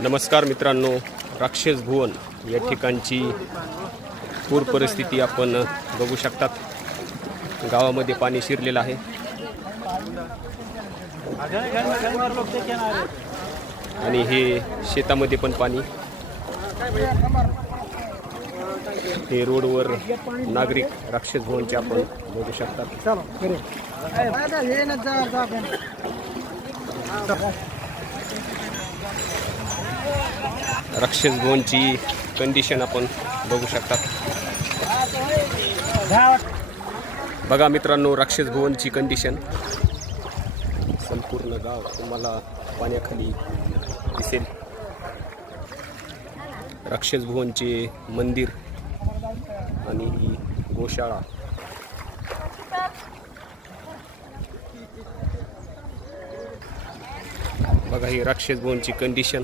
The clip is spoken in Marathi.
नमस्कार मित्रांनो राक्षस भुवन या ठिकाणची पूर परिस्थिती आपण बघू शकतात. गावामध्ये पाणी शिरलेलं आहे. आणि हे शेतामध्ये पण पाणी. हे रोडवर नागरिक राक्षस भुवनचे आपण बघू शकतात. राक्षस भुवनची कंडिशन आपण बघू शकतात. बघा मित्रांनो राक्षस भुवनची कंडिशन संपूर्ण गाव तुम्हाला पाण्याखाली दिसेल. राक्षस भुवनचे मंदिर आणि ही गोशाळा. बघा ही राक्षस भुवनची कंडिशन